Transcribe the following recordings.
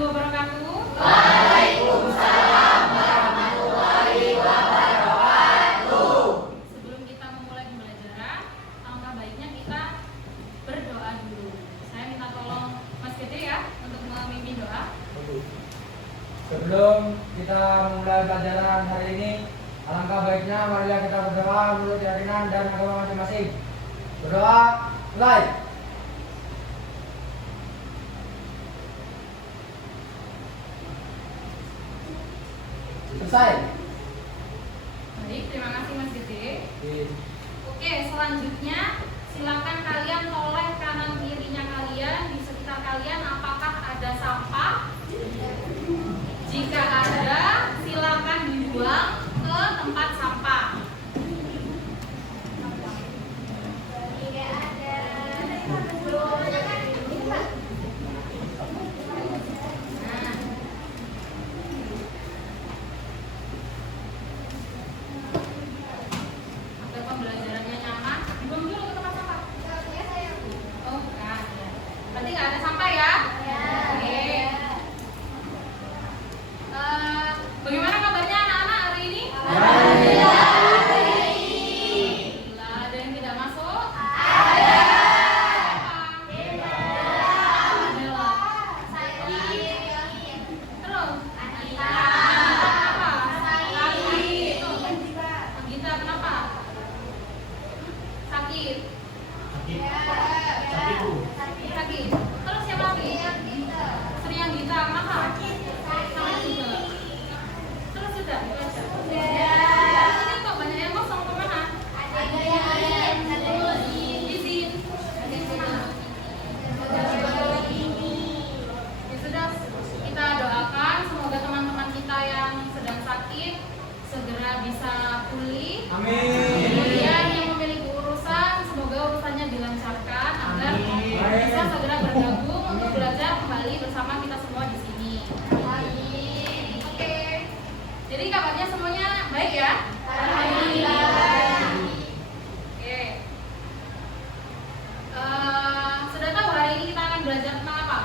warahmatullahi wabarakatuh. Waalaikumsalam warahmatullahi wabarakatuh. Sebelum kita memulai pembelajaran, alangkah baiknya kita berdoa dulu. Saya minta tolong Mas Gede ya untuk memimpin doa. Sebelum kita memulai pelajaran hari ini, alangkah baiknya marilah kita berdoa menurut keyakinan dan agama masing-masing. Berdoa, mulai. Selesai. Baik, terima kasih Mas Gede. Oke, selanjutnya silakan kalian toleh kanan kirinya kalian, di sekitar kalian apakah ada sampah? Jika ada, silakan dibuang ke tempat sampah. Nah, agar pembelajarannya nyaman, dibuang dulu ke tempat sampah. Oh, bukan. Berarti nggak ada sampah ya? Oke. Bagaimana kabarnya anak-anak hari ini? Alhamdulillah, ada yang tidak masuk? Ada. Terus? Gita kenapa? Sakit. Sakit. Terus siapa lagi? Sri yang Gita kenapa? Sama juga. Terus sudah itu aja. Ini kok banyak yang kosong kemana? Izin. Ya sudah, kita doakan semoga teman-teman kita yang sedang sakit segera bisa pulih. Amin. Kemudian yang memiliki urusan, semoga urusannya dilancarkan agar bisa segera bergabung untuk belajar kembali bersama kita semua di sini. Oke. Jadi kabarnya semuanya baik ya? Alhamdulillah. Oke. Sudah tahu hari ini kita akan belajar tentang apa?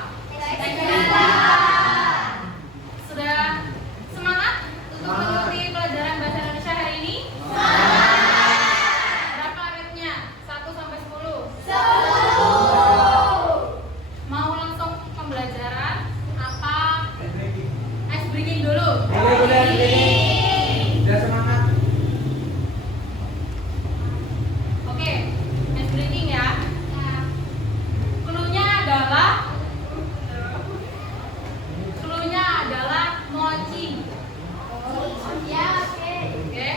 Sudah semangat untuk mengikuti pelajaran bahasa Indonesia hari ini? Berapa rate-nya? 1 sampai 10? 10. Mau langsung pembelajaran apa? Ice breaking dulu. Sudah semangat. Oke, ice breaking ya. Cluenya adalah mochi. Oke.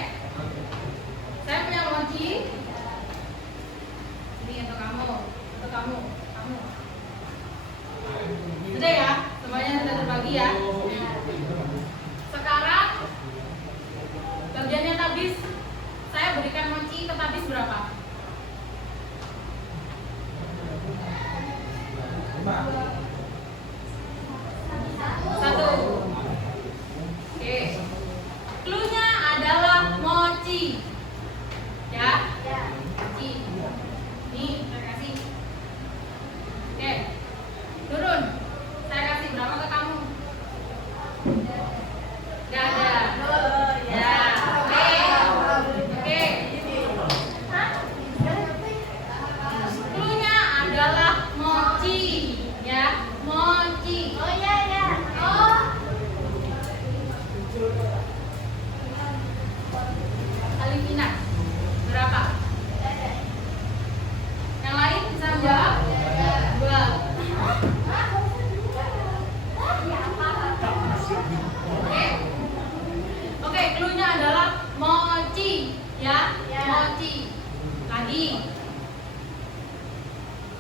Saya punya mochi. Ini untuk kamu, kamu. Sudah ya, semuanya sudah terbagi ya. Sekarang bagiannya tabis. Saya berikan mochi ke tabis berapa? 1. Oke. Cluenya adalah mochi. Ya? Mochi. Nih, saya kasih. Oke. Turun. Saya kasih berapa ke kamu? Gak ada. Ya. Oke. Cluenya adalah mochi. Ya, mochi. Alifina, berapa? Yang lain bisa menjawab? 2. Oke, cluenya adalah mochi, ya, mochi. Lagi.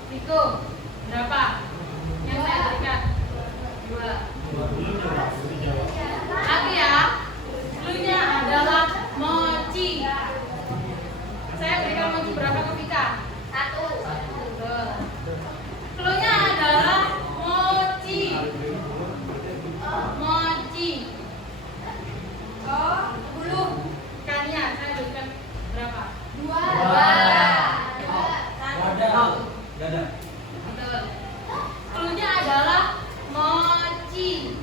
Riko, berapa? Yang saya berikan? 2. Lagi ya. Cluenya adalah mochi. Saya berikan mochi berapa ke Vika? 1. Cluenya adalah mochi. Mochi. Oh, 10. Ikannya saya berikan berapa? 2. Betul. Cluenya adalah mochi.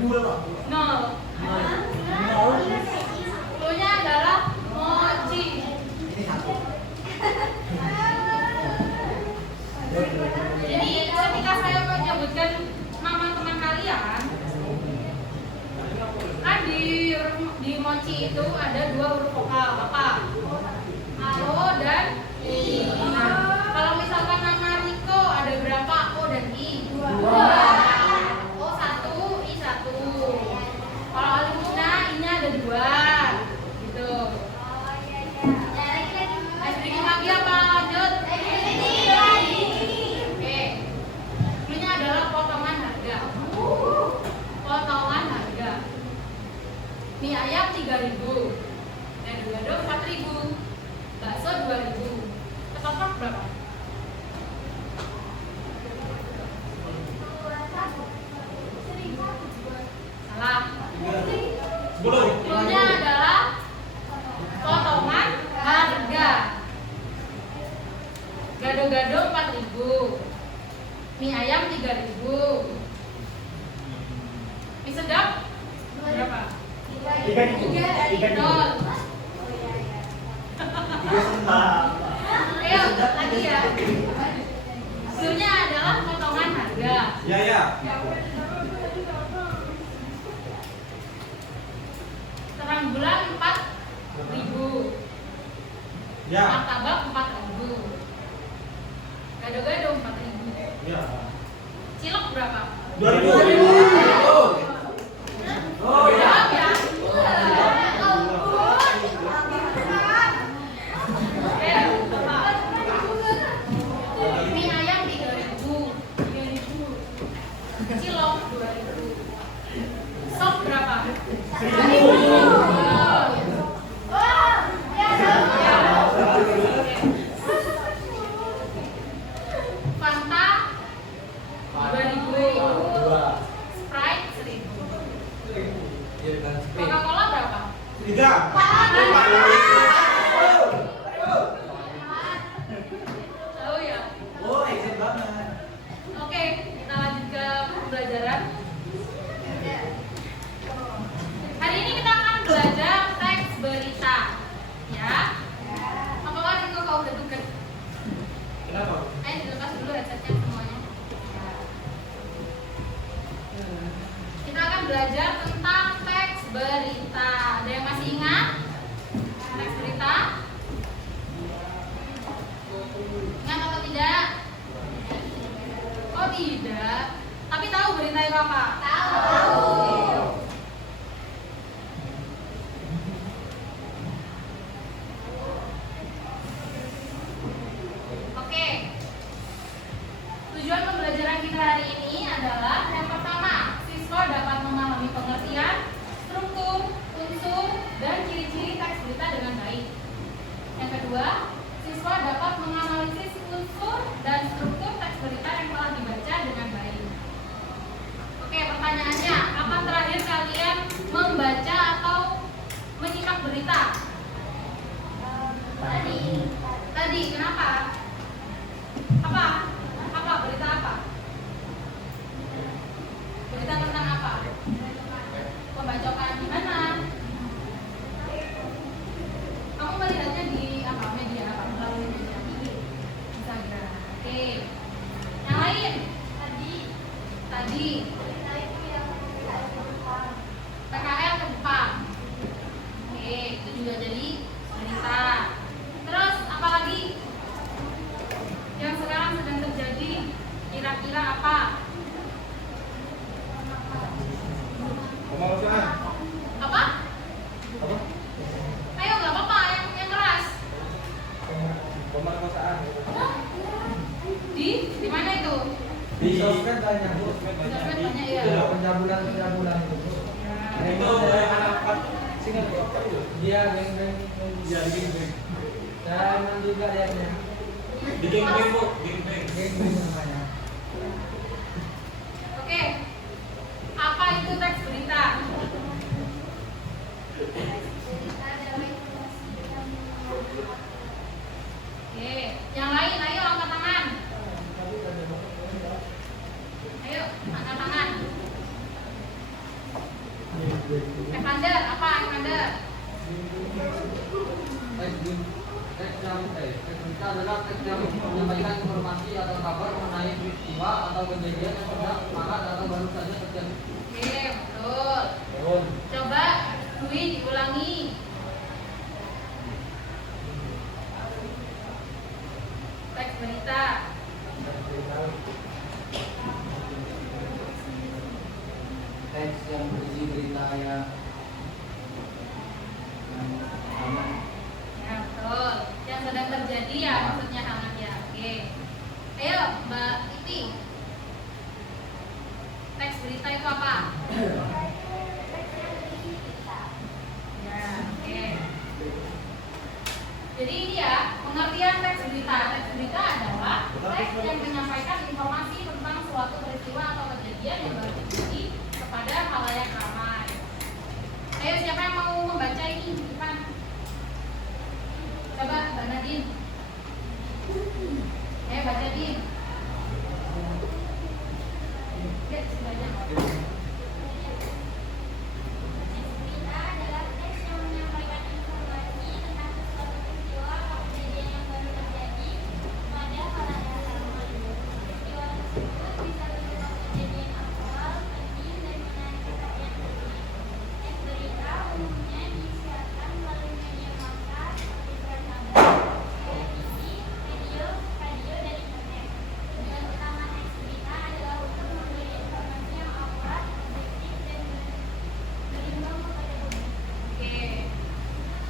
Nol. Cluenya adalah mochi. Jadi ketika saya menyebutkan nama teman kalian, kan di mochi itu ada dua huruf vokal, apa? O dan I. Nah, kalau misalkan nama Riko ada berapa O dan I? Dua. O satu, I satu. Kalau Alumna I-nya ada dua, gitu. Sedikit lagi apa? Lanjut. Oke. Ini adalah potongan harga. Potongan harga. Mie ayam 3.000. Gado-gado 4.000. Bakso 2.000. Ketoprak berapa? Salah. Cluenya adalah potongan harga. Gado-gado 4.000. Mie ayam 3.000. Mie sedap berapa? 3.000. Nol. Ayo lagi ya. Cluenya adalah potongan harga. Ya. Terang bulan 4.000. Ya. Martabak 4.000. Gado-gado 4.000. Ya. Cilok berapa? 2.000. Jawab ya. Oke, apa? Mie ayam 3.000. Cilok 2.000. Sop berapa? 1.000. Fanta 2.000. Sprite 1.000. Coca-Cola berapa? 3. Tahu ya? Oh, exit banget. Oke, kita lanjut ke pembelajaran. Hari ini kita akan belajar teks berita, ya. Apakah Riko kau udah deket? Kenapa? Ayo dilepas dulu headsetnya semuanya. Kita akan belajar tentang teks berita. Ada yang masih ingat? Teks berita? Ingat atau tidak? Oh tidak. Tapi tahu berita itu apa? Tahu. Oke. Tujuan pembelajaran kita hari ini adalah yang pertama, siswa dapat memahami pengertian, struktur, unsur, dan ciri-ciri teks berita dengan baik. Yang kedua, siswa dapat menganalisis unsur dan struktur teks berita yang telah dibaca dengan baik. Oke, pertanyaannya, kapan terakhir kalian membaca atau menyimak berita? Tadi, kenapa? Apa? Berita apa? Berita tentang apa? Pembacokan di mana? Kamu melihatnya di apa? Media apa? Melalui media Instagram. Oke. Yang lain? Tadi. PKL ke Jepang. Oke, itu juga jadi berita. Terus apa lagi? Yang sekarang sedang terjadi, kira-kira apa? Pemasukan. Apa? Ayo nggak apa-apa, yang keras. Pemerkosaan. Di mana itu? Di sosmed banyak. Sosmed banyak ya. Ada pencabulan itu. Itu anak singa. Dia geng-geng. Ya, geng-geng. Jangan juga lihatnya. Di geng-geng, Bu. Geng-geng. Geng-geng namanya. Oke. Apa itu teks berita? Oke, yang lain, ayo angkat tangan. Ayo, angkat tangan. Teks berita adalah teks yang menyampaikan informasi atau kabar mengenai peristiwa atau kejadian yang sedang akan atau baru saja terjadi. Oke, betul. Coba Dwi diulangi. Teks berita. Teks yang berisi berita yang sama. Ya, betul. Yang sedang terjadi ya maksudnya hangat ya. Oke. Ayo, Mbak Iti. Teks berita itu apa? Ya, oke. Jadi ini ya, pengertian teks berita. Teks berita adalah teks yang menyampaikan informasi tentang suatu peristiwa atau kejadian yang baru terjadi kepada khalayak ramai. Ayo, siapa yang mau membaca ini di depan? Coba Mbak Nadine. Ayo baca Din. Ya, sebanyak. Berita adalah teks yang menyampaikan informasi tentang suatu peristiwa atau kejadian yang baru terjadi pada khalayak ramai. Peristiwa tersebut bisa berupa kejadian aktual, penting, dan menarik perhatian publik. Teks berita umumnya disiarkan melalui media massa seperti surat kabar, televisi, radio, dan internet. Tujuan utama teks berita adalah untuk memberi informasi yang akurat, objektif, dan berimbang kepada publik. Oke.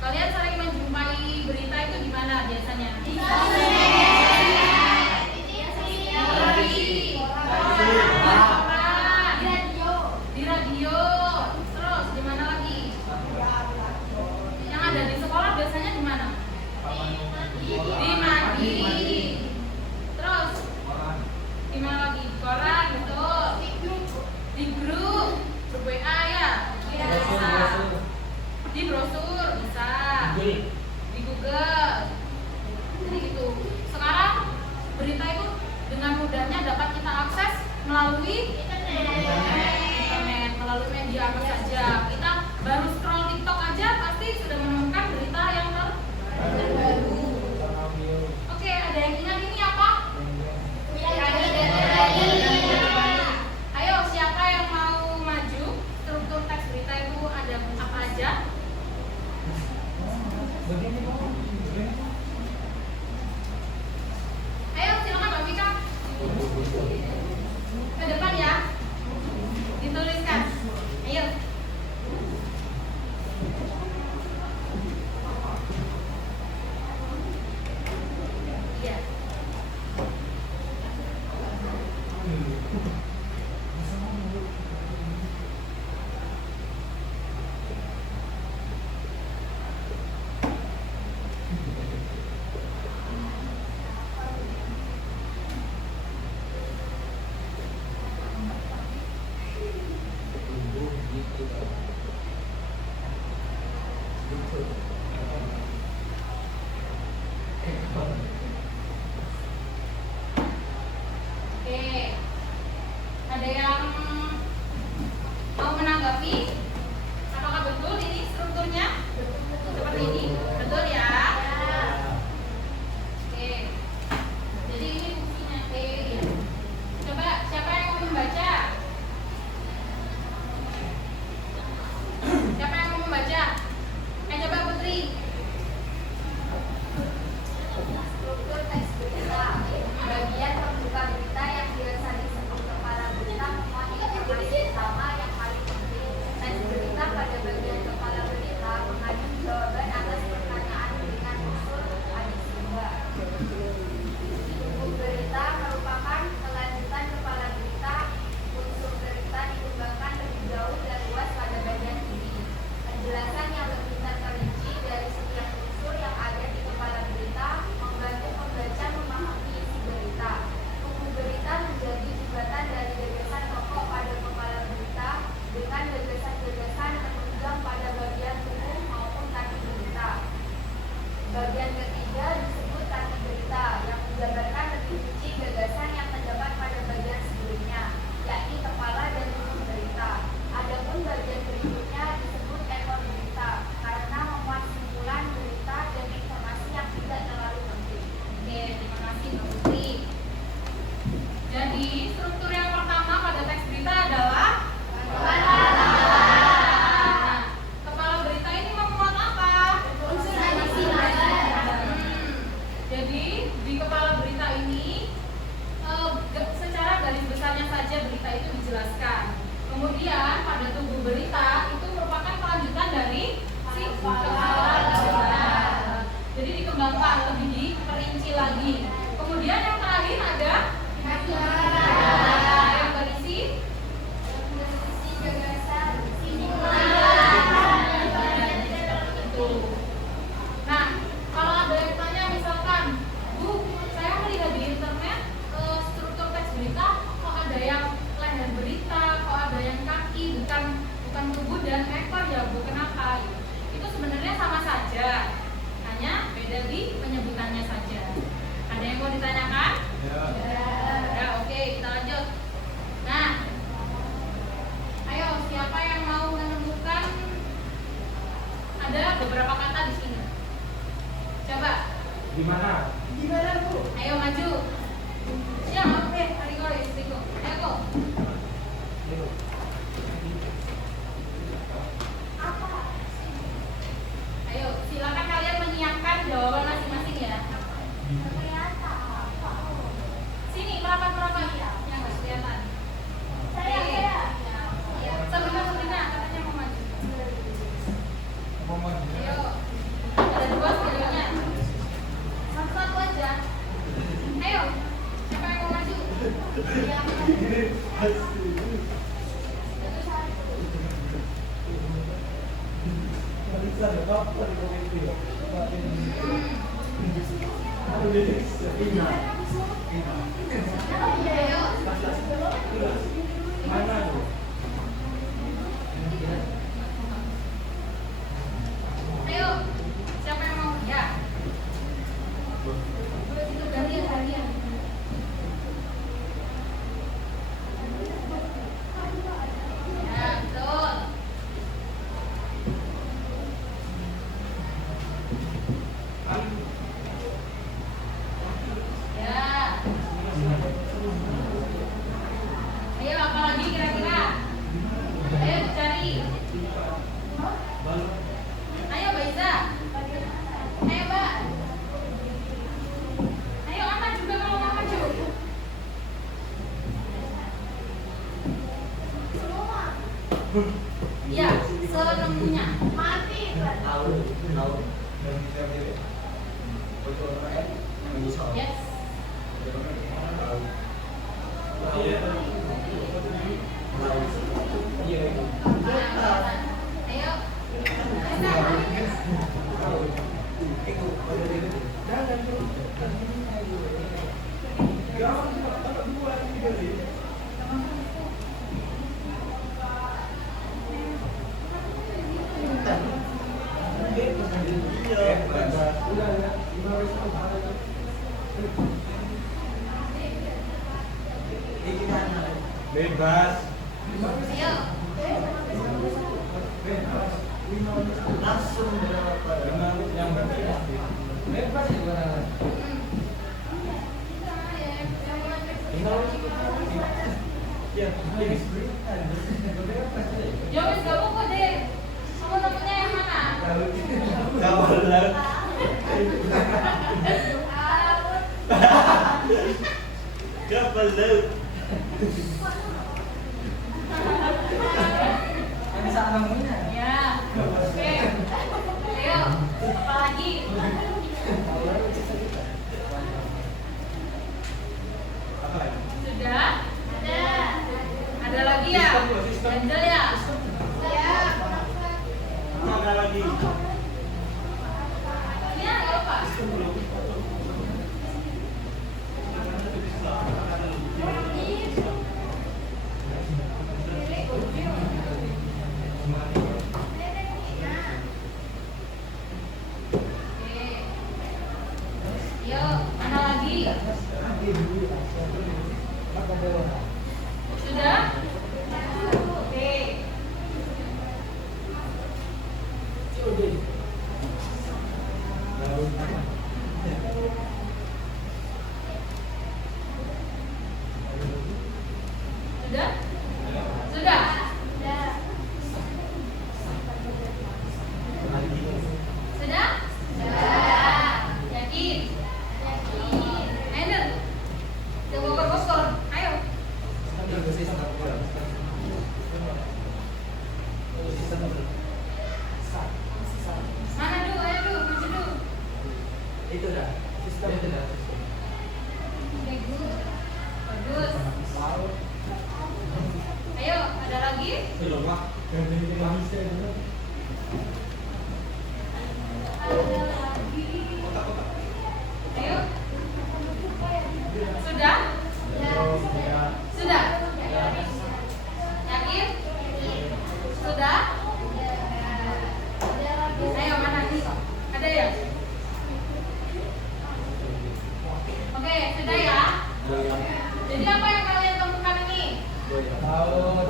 Kalian sering menjumpai berita itu di mana biasanya? Di di radio. Terus di mana lagi? Yang ada di sekolah biasanya di mana? Di Madi. Terus di mana lagi? Koran, betul. Di grup WA ya. Bisa. Di brosur bisa. Di Google. Jadi gitu. Sekarang berita itu dengan mudahnya dapat kita akses melalui internet, melalui media apa saja. Kita baru scroll TikTok aja pasti sudah menemukan berita yang terbaru. Oke, ada yang ingat ini apa? Ayo, siapa yang mau maju? Struktur teks berita itu ada apa aja? Ayo, silakan Mbak Vika. Ke depan ya. Dituliskan. Ayo. ada, hanya beda di penyebutannya saja. Ada yang mau ditanyakan? Ya. Ya, oke, kita lanjut. Nah, ayo siapa yang mau menemukan ada beberapa kata di sini? Coba. Di mana? Ayo maju. Siap, oke, mari go, Istiqo. Ayo go. Ayo, silakan kalian menyiapkan jawaban masing-masing ya. Sini, merapat ya, yang nggak kelihatan. Ya. Sabrina, katanya mau maju. Ayo, ada dua videonya. Satu-satu aja. Ayo, siapa yang mau maju? Ayo. Mana tuh? Ayo, siapa yang mau? Ya. Gantian. Ya, betul. Ya. Ayo, apa lagi kira-kira? Ayo cari. Ayo, Baiza. Ayo, Mbak. Ayo, Ahmad juga kalau mau maju. Ya, senemunya. Yes. Ayo. Bebas. Ayo. Langsung berapa? Yang berbeda. Bebas ya benar. Ya wis gak apa-apa deh. Kamu temennya yang mana? Kapal laut. Kapal laut. Yang bisa nemunya. Ya. Oke. Ayo. Apa lagi? Apa lagi? Sudah? Ada lagi ya? Angel ya? Ada lagi. Iya, nggak apa. Oke. Yuk, mana lagi? Sudah? Oke. Sudah? Sudah? Sudah? Yakin? Ender? Jangan bokor-bokor. Ayo. Mana dulu? Ayo dulu, maju dulu. Itu dah. Sistem itu dah. Oke, good. Bagus. Ayo, ada lagi? Belum lah. Ayo. Sudah? Sudah? Yakin? Sudah? Ayo, mana nih? laut.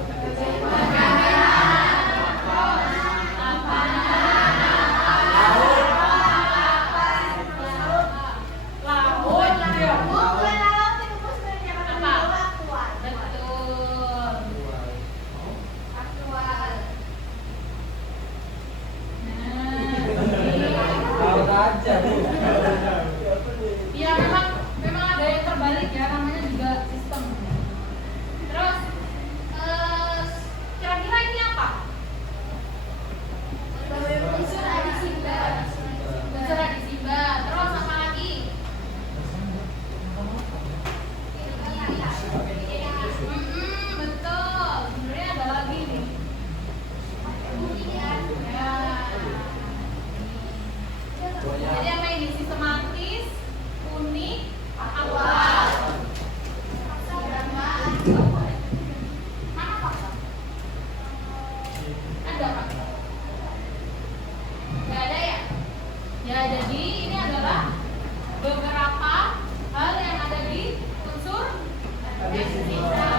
Laut aja, Bu. Ya memang ada yang terbalik ya, namanya juga sistem. Terus kira-kira ini apa? Unsur adisimba. Unsur adisimba. Terus apa lagi? Betul. Sebenarnya ada lagi nih. Ya. Jadi apa ini? Sistematis, unik, aktual. Mana fakta? Ada fakta? Gak ada ya? Ya jadi ini adalah beberapa hal yang ada di unsur teks berita.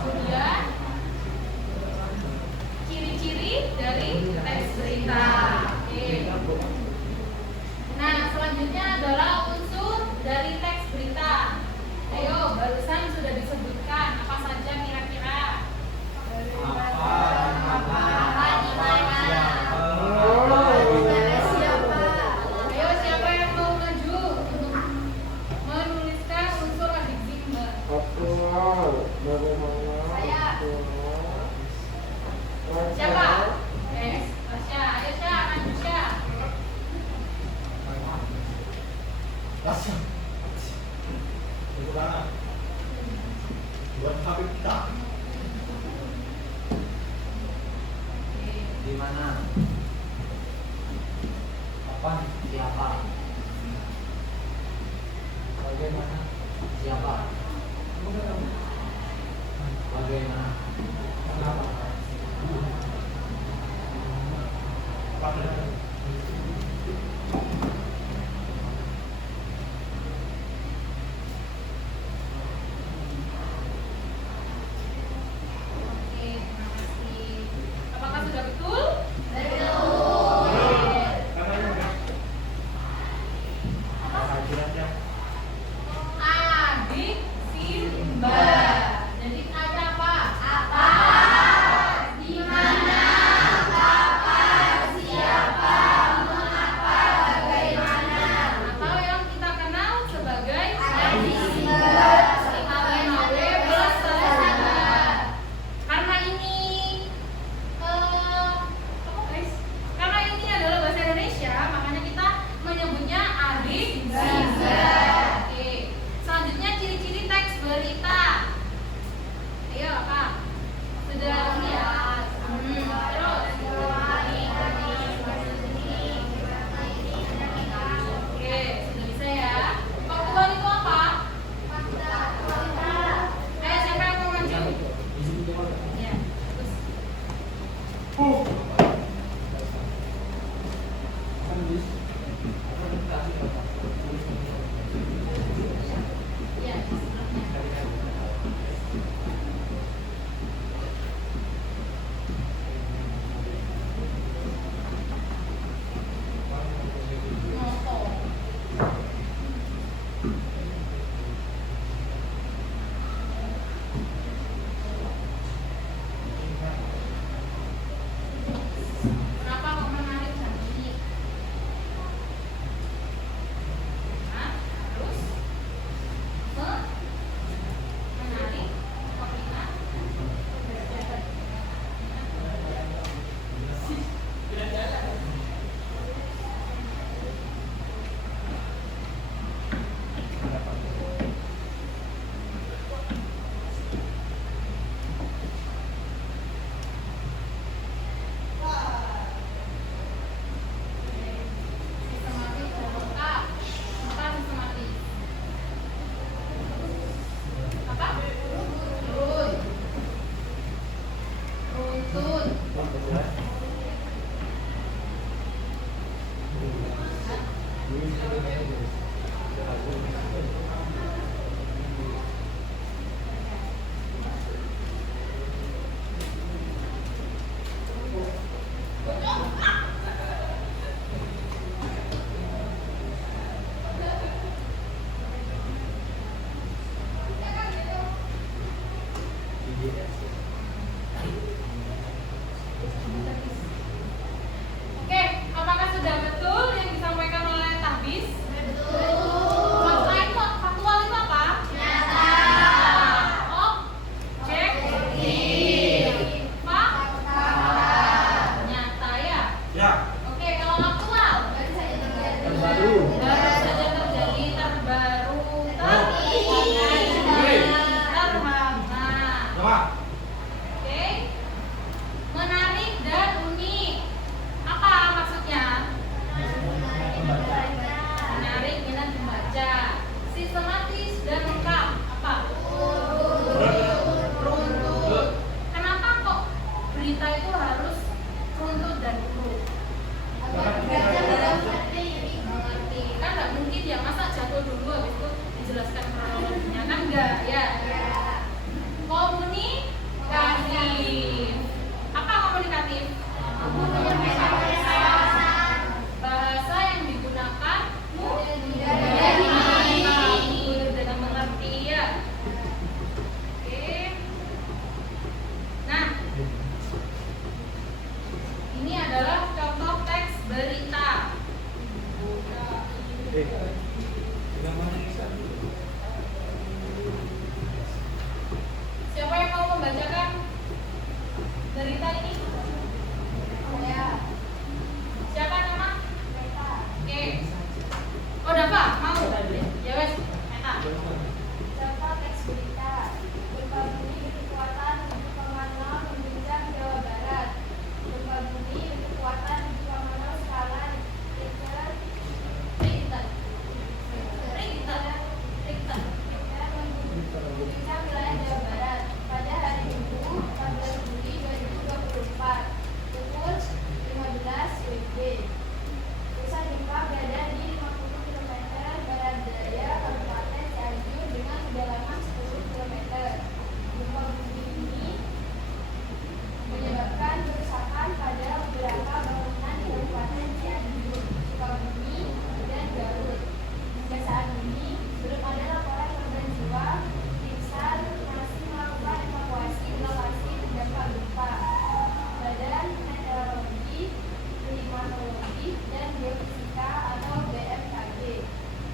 Kemudian ciri-ciri dari teks berita. Oke. Nah, selanjutnya adalah unsur dari teks berita. Ayo, barusan sudah disebutkan apa saja kira-kira? Apa, di mana? Ayo, siapa yang mau maju untuk menuliskan unsur adisimba? Saya. Siapa? Tasya. Ayo, Syah, maju Syah. Langsung. Itu mana? Buat Habib kita. Di mana? Kapan? Siapa? Bagaimana? Siapa? Bagaimana? Kenapa? Oke, terima kasih. Apakah sudah betul? Adik Simba. Jadi ada apa? Apa? Di mana? Kapan? Siapa? Mengapa? Bagaimana? Atau yang kita kenal sebagai adik Simba. Karena ini adalah bahasa Indonesia, makanya kita menyebutnya adik Simba. Oke. Selanjutnya ciri-ciri teks berita. Ayo, apa? Sudah lihat? Terus. Oke, sudah bisa ya. Faktual itu apa? Ayo, siapa yang mau maju? Ya, terus. Ya, kenapa kok menarik ini? Hah? Terus? Menarik? Kopinya? Sistematis lengkap. Apa sistematis? Apa? Runtun. berita itu harus runtut dan urut. Agar dibaca dalam arti Mengerti. Kan nggak mungkin ya masa jatuh dulu habis itu dijelaskan kronologinya kan enggak ya. Komunikatif. Apa komunikatif? Bahasa yang digunakan mudah dipahami dan dimengerti ya. Oke. Nah, ini adalah contoh teks berita. Siapa yang mau membacakan berita ini? Siapa nama? Oke. Oh, Dava, mau? Ya wes, Meta. Contoh teks berita. Gempa bumi berkekuatan 7,0 mengguncang Jawa Barat. Gempa bumi berkekuatan 7,0 skala Richter mengguncang wilayah Jawa Barat pada hari Minggu 14 Juli 2024 pukul 15 WIB. Pusat gempa berada di 50 km barat daya Kabupaten Cianjur dengan kedalaman 10 km. Gempa bumi ini menyebabkan kerusakan pada beberapa bangunan di Kabupaten Cianjur, Sukabumi, dan Garut. Hingga saat ini belum ada laporan korban jiwa. Tim SAR masih melakukan evakuasi di lokasi terdampak gempa. Badan Meteorologi, Klimatologi, dan Geofisika atau BMKG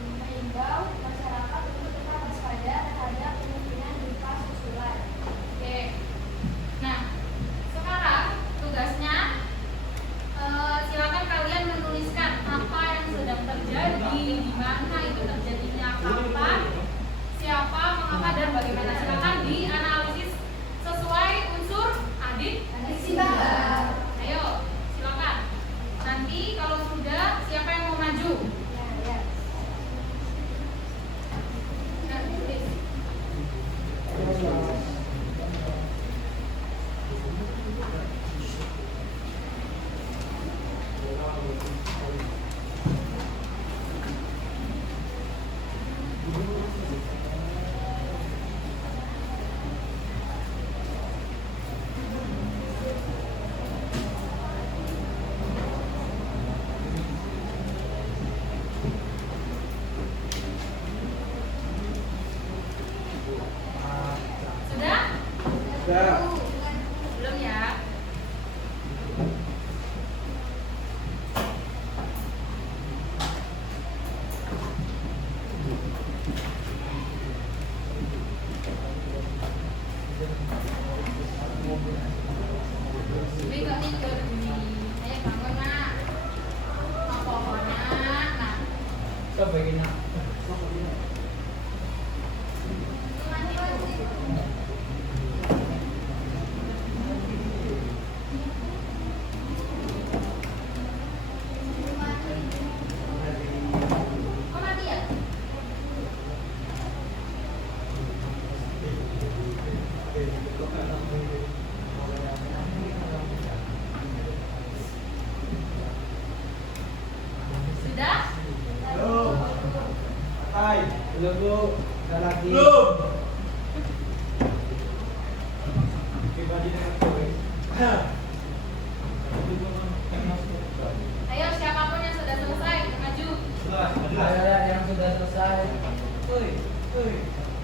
mengimbau masyarakat untuk tetap waspada terhadap kemungkinan gempa susulan. Oke. Nah, sekarang tugasnya silakan kalian menuliskan apa yang sedang terjadi, di mana itu terjadinya, kapan, siapa, mengapa, dan bagaimana. Silakan dianalisis sesuai unsur adik. Ayo, silakan. Nanti kalau sudah, siapa yang mau maju? Nah, tulis. Sudah? Belum ya? Tapi kok tidur bunyi. Ayo bangun nak. Apa nak? Nah, Coba gini. kok mati ya? Sudah? Belum. Hai. Belum Bu, ada lagi. Belum. Coba dengan kowe. Ayo siapapun yang sudah selesai maju. Ada yang sudah selesai.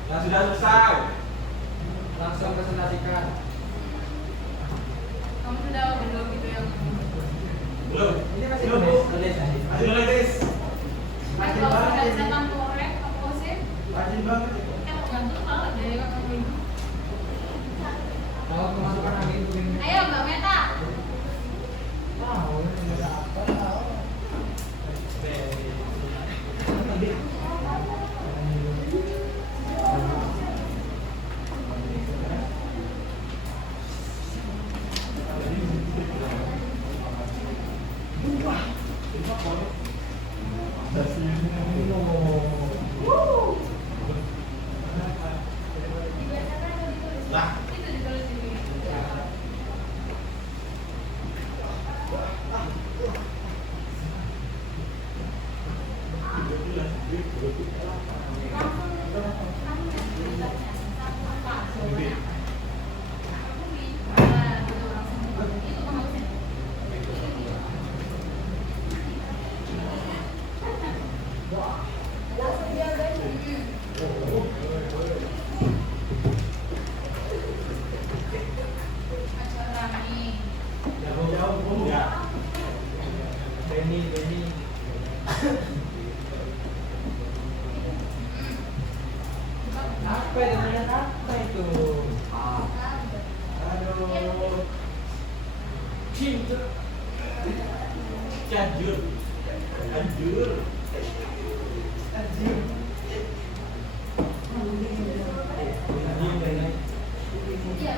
Yang sudah selesai. Langsung presentasikan. Kamu sudah belum gitu yang Belum. Ini masih Belum, Bu. tulis aja. Masih nulis. Rajin kalau banget sudah ini. siapkan korek apa sih? Rajin banget itu. Kan gantung banget dari kamu ini. Mau kemasukan angin begini. Ayo Mbak Meta. Tahu ini ada apa? Tahu. Cianjur. Cianjur. Iya,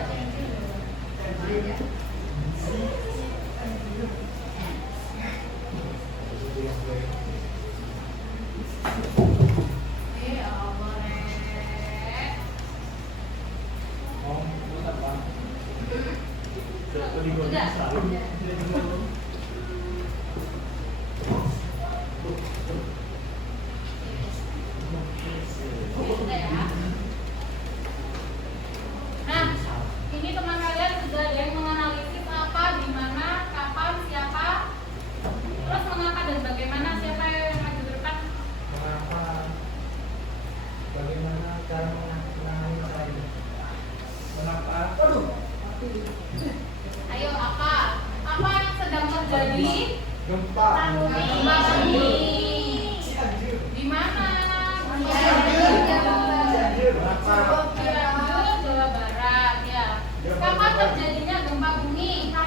iya, boleh. Udah. Udah ya. Nah, ini teman kalian sudah ada yang menganalisis apa, di mana, kapan, siapa, terus mengapa dan bagaimana. Siapa yang maju ke depan? Mengapa? Bagaimana cara menangani saya? Mengapa? Waduh. Ayo, apa? Apa yang sedang terjadi? Gempa. Gempa bumi. Di mana? Mengapa? Cianjur, Jawa Barat, ya. Kapan terjadinya gempa bumi? Nah,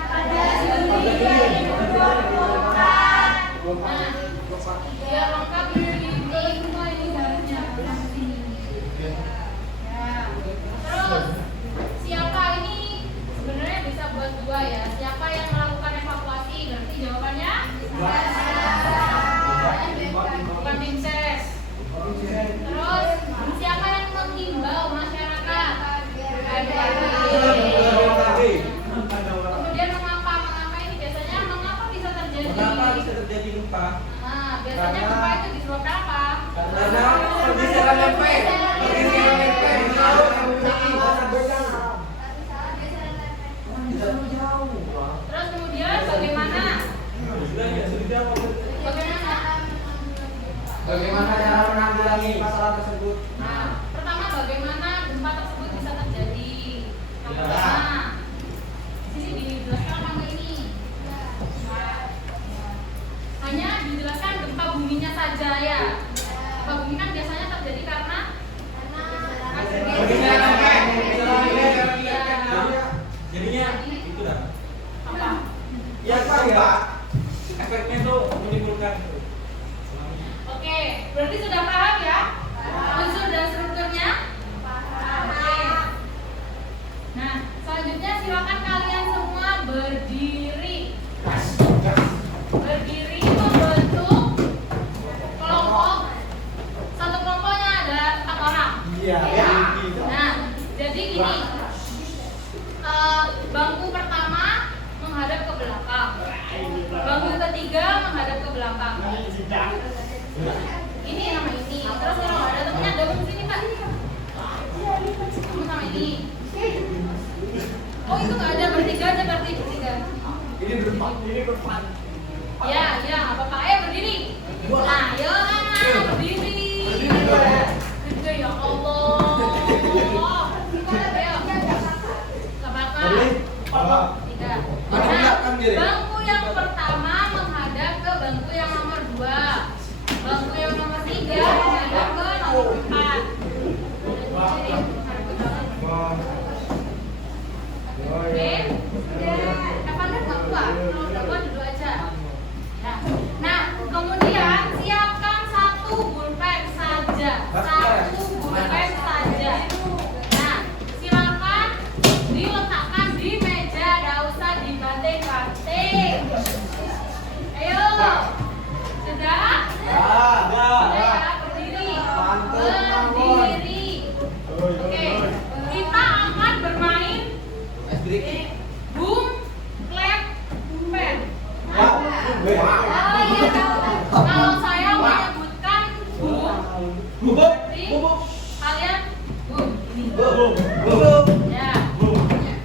biar lengkap ini semua ini harusnya. Ya. Terus siapa ini sebenarnya bisa buat dua ya. Siapa yang melakukan evakuasi? Berarti jawabannya bukan tim ses. Terus siapa yang menghimbau masyarakat? Kemudian mengapa? Mengapa ini biasanya mengapa bisa terjadi? Mengapa bisa terjadi gempa? Nah, biasanya gempa itu disebabkan apa? Karena pergeseran lempeng. Pergeseran lempeng. Terus kemudian bagaimana? Bagaimana? Bagaimana cara menanggulangi masalah tersebut? Nah, pertama bagaimana gempa tersebut bisa terjadi? Yang pertama, di sini dijelaskan apa enggak ini? Hanya dijelaskan gempa buminya saja ya. Gempa bumi kan biasanya terjadi karena Pergeseran lempeng. Pergeseran lempeng. Jadinya itu dah. apa? Ya gempa. Efeknya tuh menimbulkan Oke, berarti sudah paham ya? Unsur dan strukturnya? Oke. Nah, selanjutnya silakan kalian semua berdiri. Berdiri membentuk kelompok. Satu kelompoknya ada 4 orang. Iya. Nah, jadi gini. Bangku pertama menghadap ke belakang. Bangku ketiga menghadap ke belakang. Ini nama ini. Terus kalau ada temennya gabung sini Pak. Kamu sama ini. Oh itu nggak ada, bertiga aja berarti bertiga. Ini berempat. Ini berempat. Ya, ya, nggak apa-apa. Ayo berdiri. Nah, yo, berdiri. Berdiri ya Allah. Ayo. Nggak apa-apa. Tiga. Nah, bangku yang pertama menghadap ke bangku yang nomor 2. Bangku yang nomor 3 menghadap ke nomor 4. Oke. Kapan nggak kuat? Kalau udah kuat duduk aja. Ya. Nah, kemudian siapkan 1 pulpen saja. 1 pulpen saja. Nah, silakan diletakkan di meja, nggak usah dibanting-banting. Ayo. Sudah? Sudah ya, berdiri. Berdiri. Oke. Kita akan bermain boom, clap, pen. Oh iya, kalau saya menyebutkan boom, berarti kalian boom. Ini. Ya.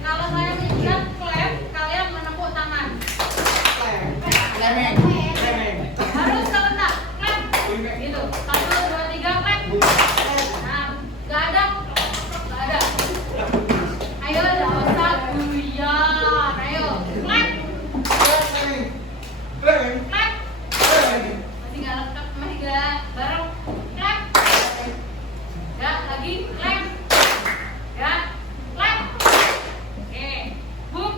Kalau saya menyebutkan clap, kalian menepuk tangan. Harus sebentar, clap. Gitu. 1, 2, 3, clap. Nah, nggak ada. Ayo, nggak usah guyon. Ayo, clap. Clap. Masih nggak lengkap, masih nggak bareng. Clap. Ya, lagi clap. Ya, clap. Oke, boom.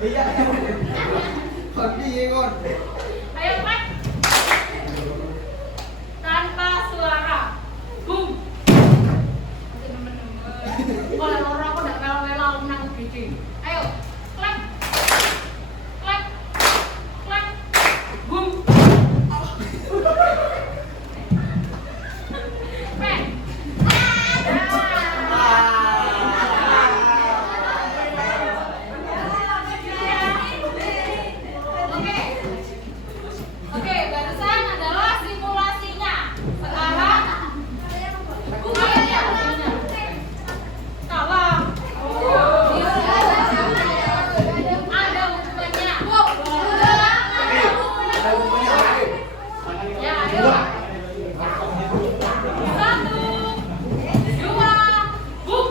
Iya. Piye kon? Ayo Pak. Tanpa suara. Boom. Kalau orang aku udah melo-melo menang gede. Ayo. Klap. Klap. Klap. Boom. Pen. Oke, barusan adalah simulasinya. Sekarang hukumannya. Kalah. Ada hukumannya. Ya, ayo. 1, 2, boom.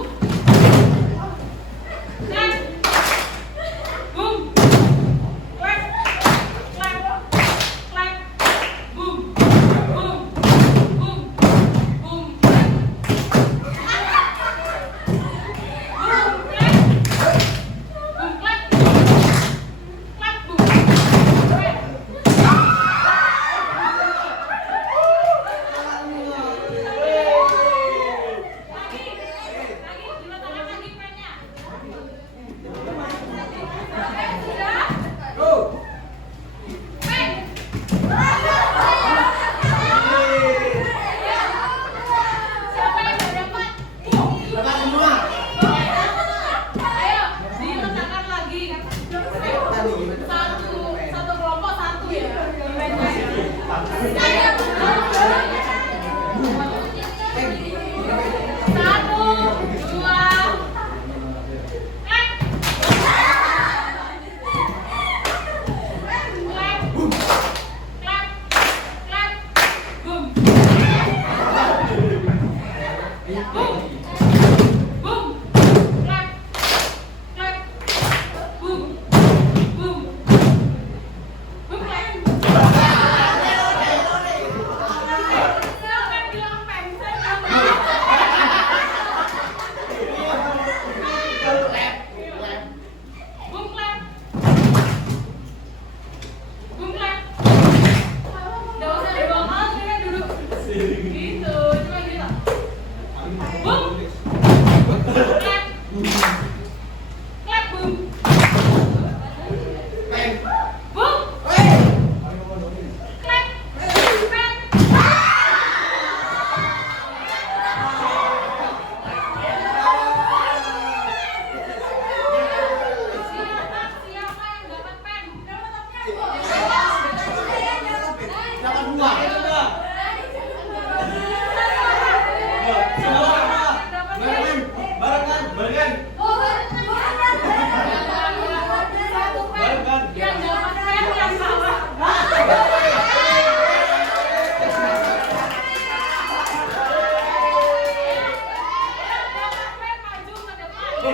Clap. Boom. Clap. Clap. Clap. Boom. Boom. Boom. Boom. Siapa yang dapat? Lepas semua. Ayo, diletakkan lagi. Satu kelompok satu ya. Satu, dua, clap. Clap. Clap. Clap. Boom. Boom. Boom. Clap. Clap. Boom. Boom. Boom. Clap. Siapa yang bilang pen? Saya bilang boom clap. Boom clap. Nggak usah dibongkar, kita duduk. Gitu, cuma gitu. Boom. Clap. Clap boom. Boom. Clap. Pen. Siapa yang dapat pen? Dapat dua. Barengan. Yang dapat pen yang salah. Yang dapat pen maju ke depan.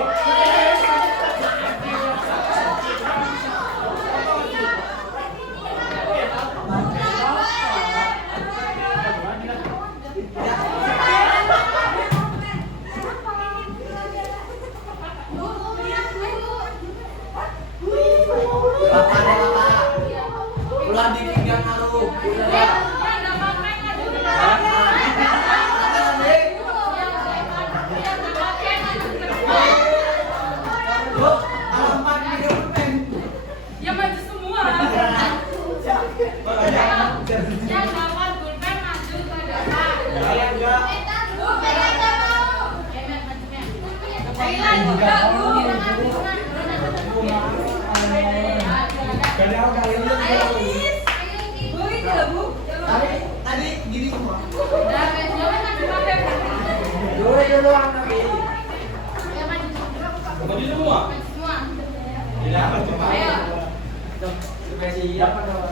Bapak ada bapak. Ular dikit gak ngaruh. Yang dapat pen maju ke depan. Yang dapat pen maju ke depan. Loh, kalau empat ini dapat pen. Ya maju semua. Yang dapat pulpen maju ke depan. Saya enggak. Thailand juga Bu. Kadang kali ini. Bu. Tadi gini semua. Udah, jangan maju pakai. Dulu tapi. Ya maju. Maju semua. Maju semua. Tidak apa cepat. Ayo. Spesial apa dong?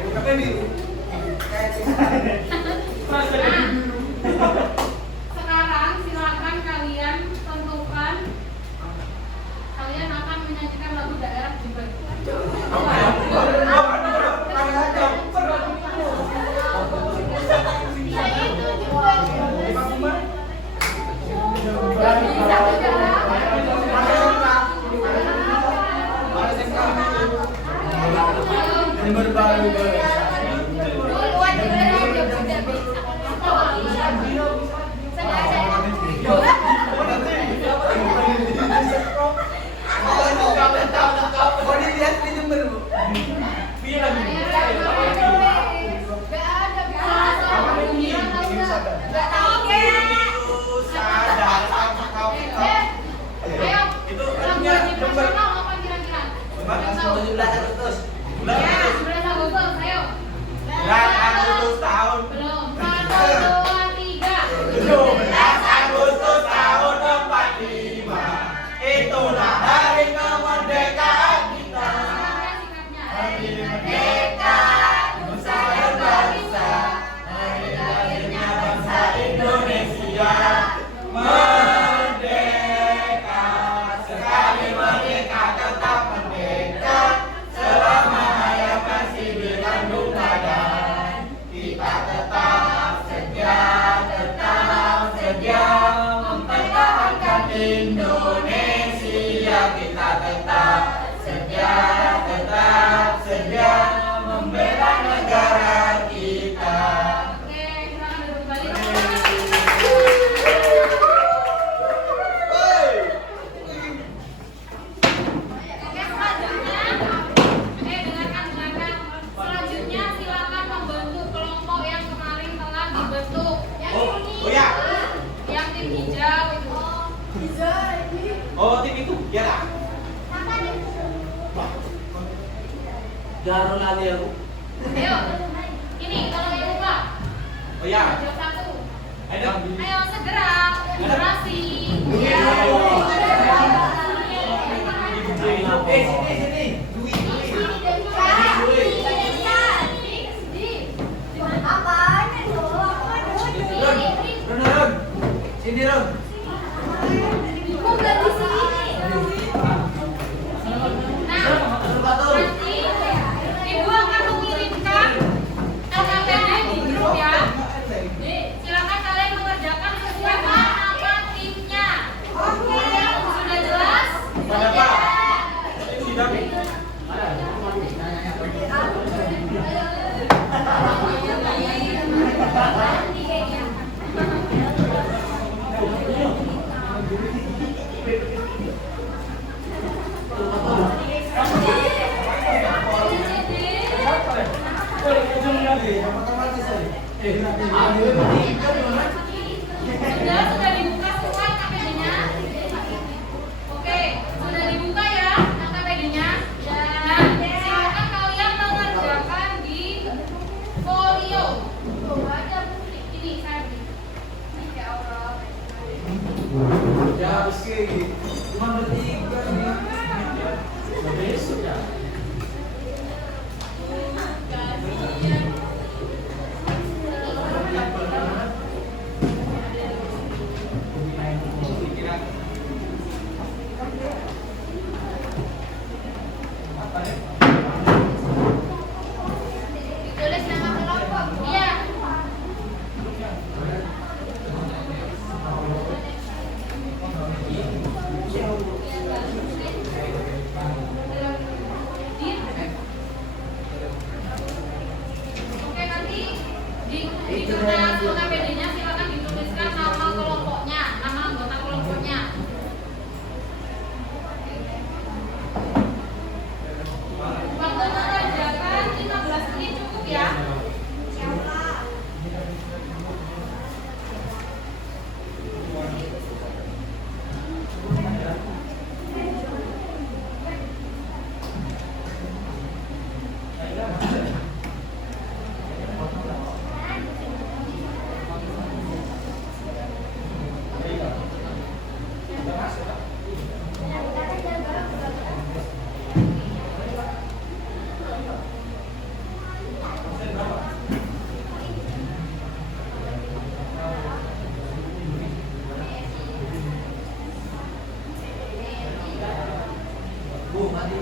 Buka pen biru. Sekarang silakan kalian tentukan kalian akan menyanyikan lagu daerah juga. Bisa. Jember baru besar. Duluan juga udah bisa. Oh, ini lihat di Jember, Bu. Itu artinya Jember. 17 Agustus. Bulan Agustus tahun. 17 Agustus tahun 45. Itulah hari kemerdekaan kita. Hari merdeka, nusa dan bangsa. Hari lahirnya bangsa Indonesia. Merdeka, sekali merdeka tetap merdeka. Selama hayat masih berkandung badan, kita tetap setia mempertahankan Indonesia. Kita tetap setia membela negara kita. Selanjutnya silakan membentuk kelompok yang kemarin telah dibentuk. Oh ya. Yang tim hijau itu. Oh, tim itu ya lah. Jarang lali aku. Ayo. Ini kalau yang lupa. Oh ya. Jawab satu. Ayo. Ayo segera. Durasi. Sini. Dwi. Ron. Sini, Ron. Nanti Ibu akan mengirimkan LKPD di grup ya. Silakan kalian mengerjakan sesuai nama timnya. Sudah jelas? Pada Pak. Sidang. Sudah dibuka semua KPD-nya? Oke, sudah dibuka ya KPD-nya? Nah, silakan kalian mengerjakan di folio. Ini saya beri. Ya Allah. Ya, meski cuma bertiga nih. Besok ya. Ditulis nama kelompok. Iya. Oke, nanti di kertas KPD-nya silakan dituliskan nama kelompoknya, nama anggota kelompoknya. Waktu mengerjakan 15 menit cukup ya. Bu, kok mati?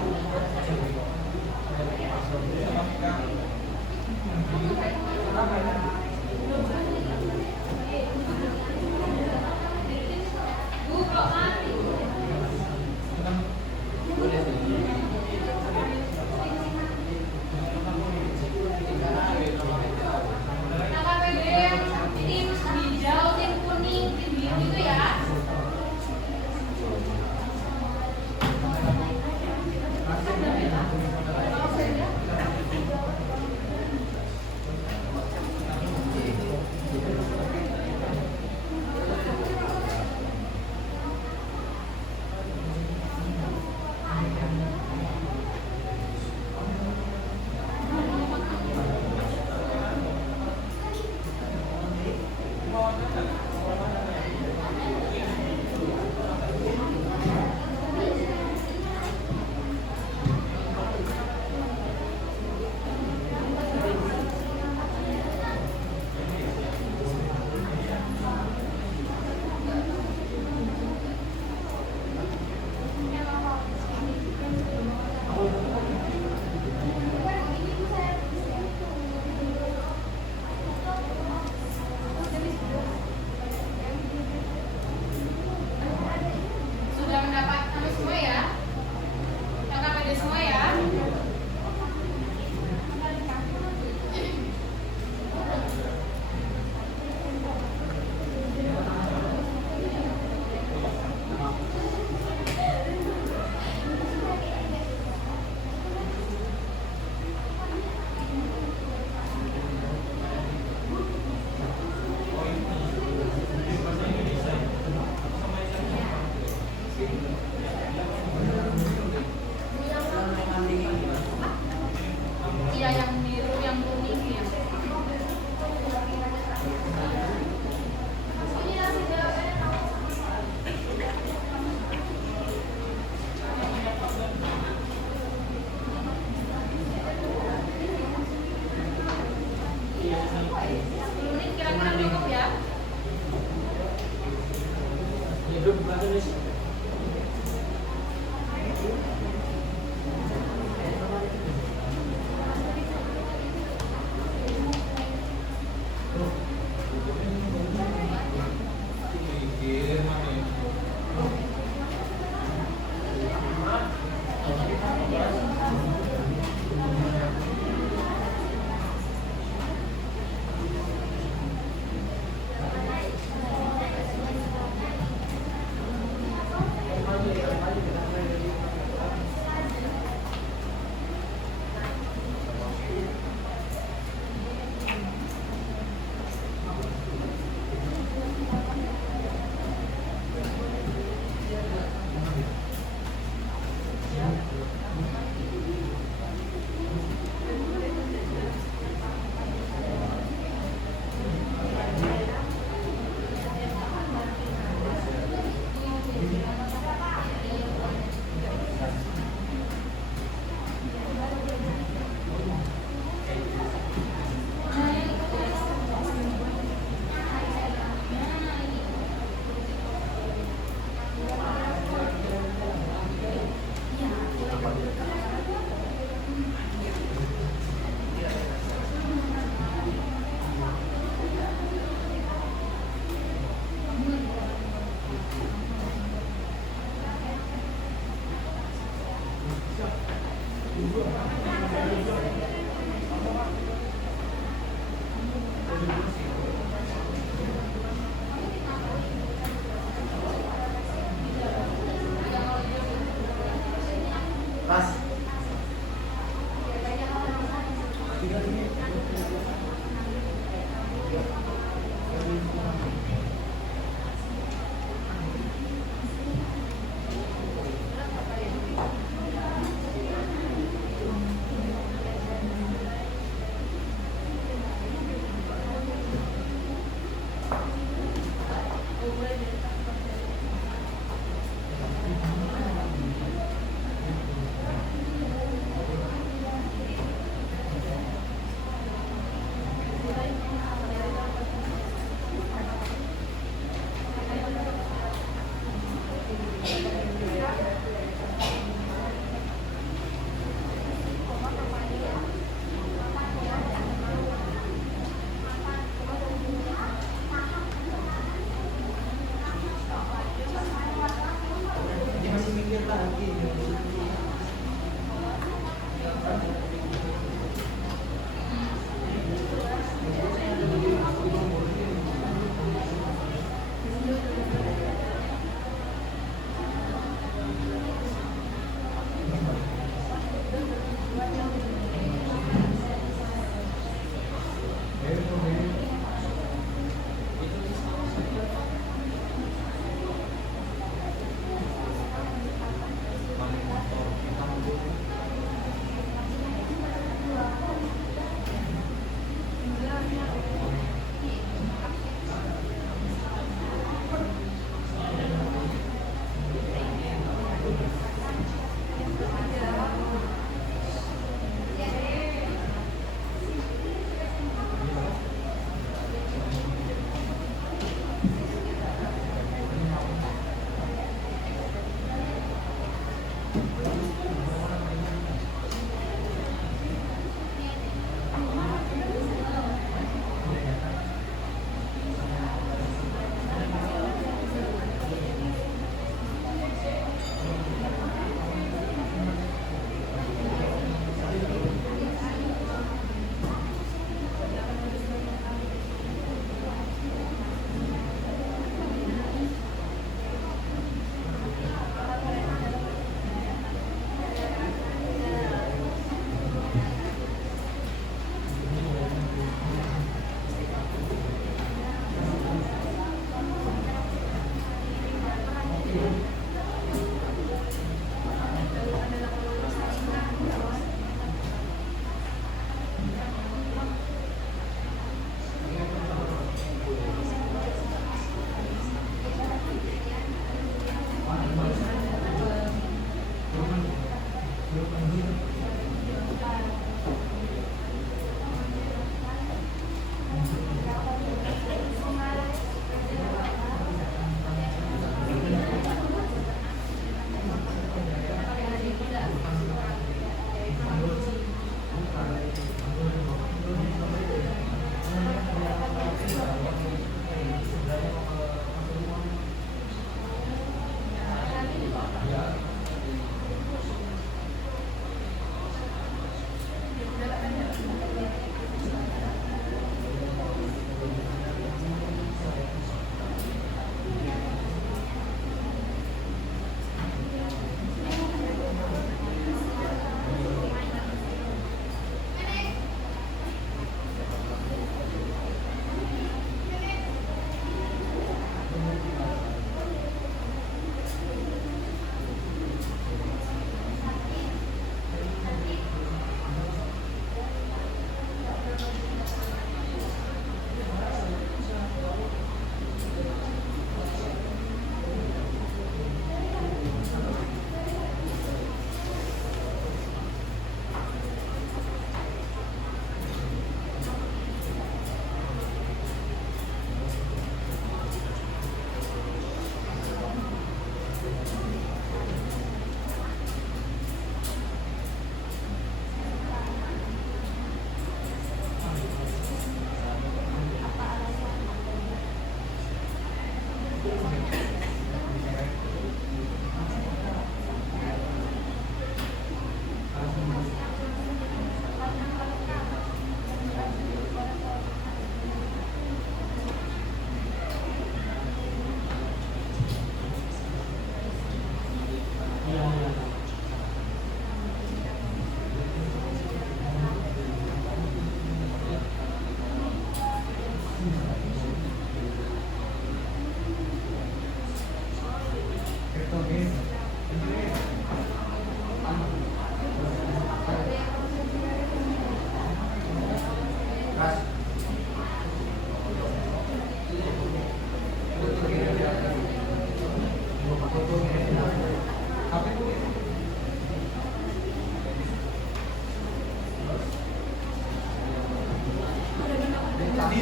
Mas. Dia masih mikir lagi.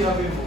HP-mu.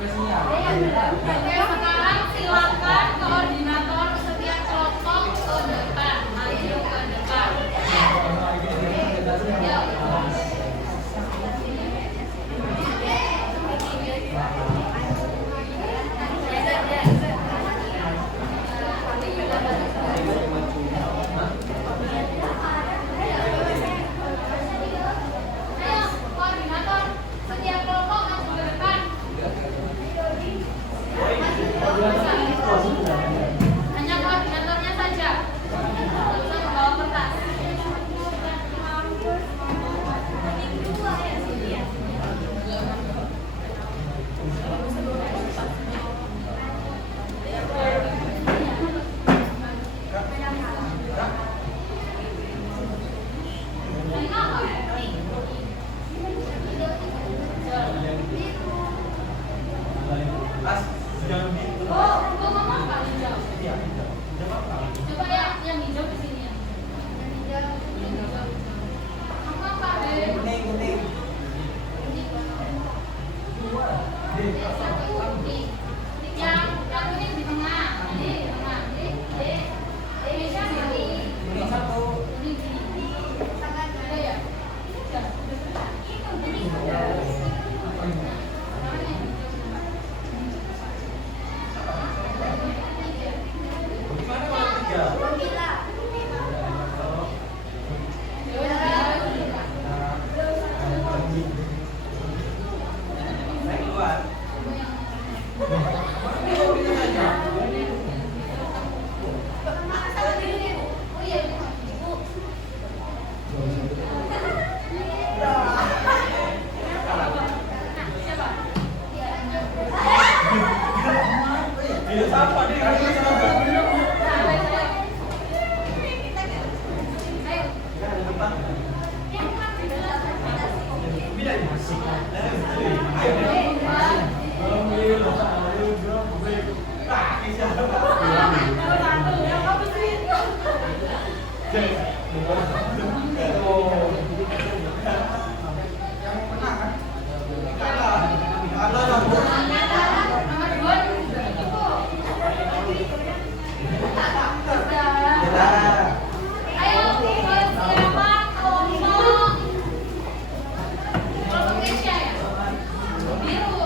Spesial. Oke, sekarang silakan koordinator setiap kelompok ke depan. Maju ke depan. Yuk. Ayo, koordinator setiap kelompok maju ke depan. Hanya koordinatornya saja. Tidak usah membawa kertas. Mas, jangan gitu. Oh, mau ngomong apa hijau? Coba ya, yang hijau di sini ya. Yang hijau. Kamu apa, Be? Kuning. Satu, kuning. Yang kuning di tengah. Ini di tengah. Ini siapa? Kuning satu. Kuning sini. Ada ya? Sudah. Gimana kalau tiga? Saya keluar. Oh iya, Bu. Siapa? Ini siapa nih? Kamu siapa? Ayo, persiapan kelompok Kesia ya? Biru.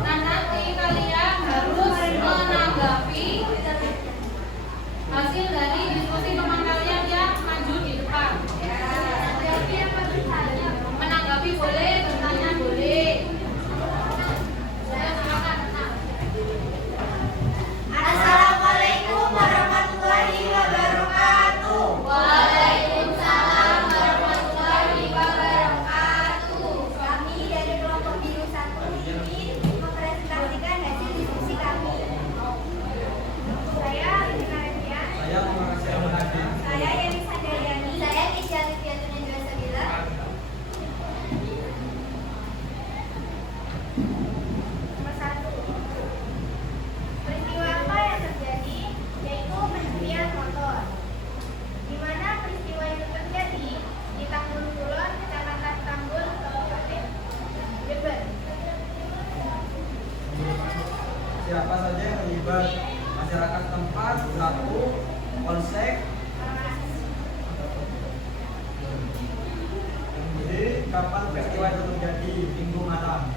Nah, nanti kalian harus menanggapi hasil dari diskusi teman kalian yang maju di depan. Menanggapi boleh, bertanya boleh. Saya silakan. Assalamualaikum warahmatullahi wabarakatuh. Waalaikumsalam warahmatullahi wabarakatuh. Kami dari kelompok biru 1 ini mempresentasikan hasil diskusi kami. Saya Rina Radian. Saya Muhammad Syahrial Hadi. Saya Yeni Sandariani. Saya Kisha Liviatun Indra Sabila. Nomor 1. Peristiwa apa yang terjadi? Yaitu pencurian motor. Di mana peristiwa itu terjadi? Di Tanggul Kulon, Kecamatan Tanggul, Kabupaten Jember. Siapa saja yang terlibat? Masyarakat tempat, satu, polsek. Jadi kapan peristiwa itu terjadi? Minggu malam.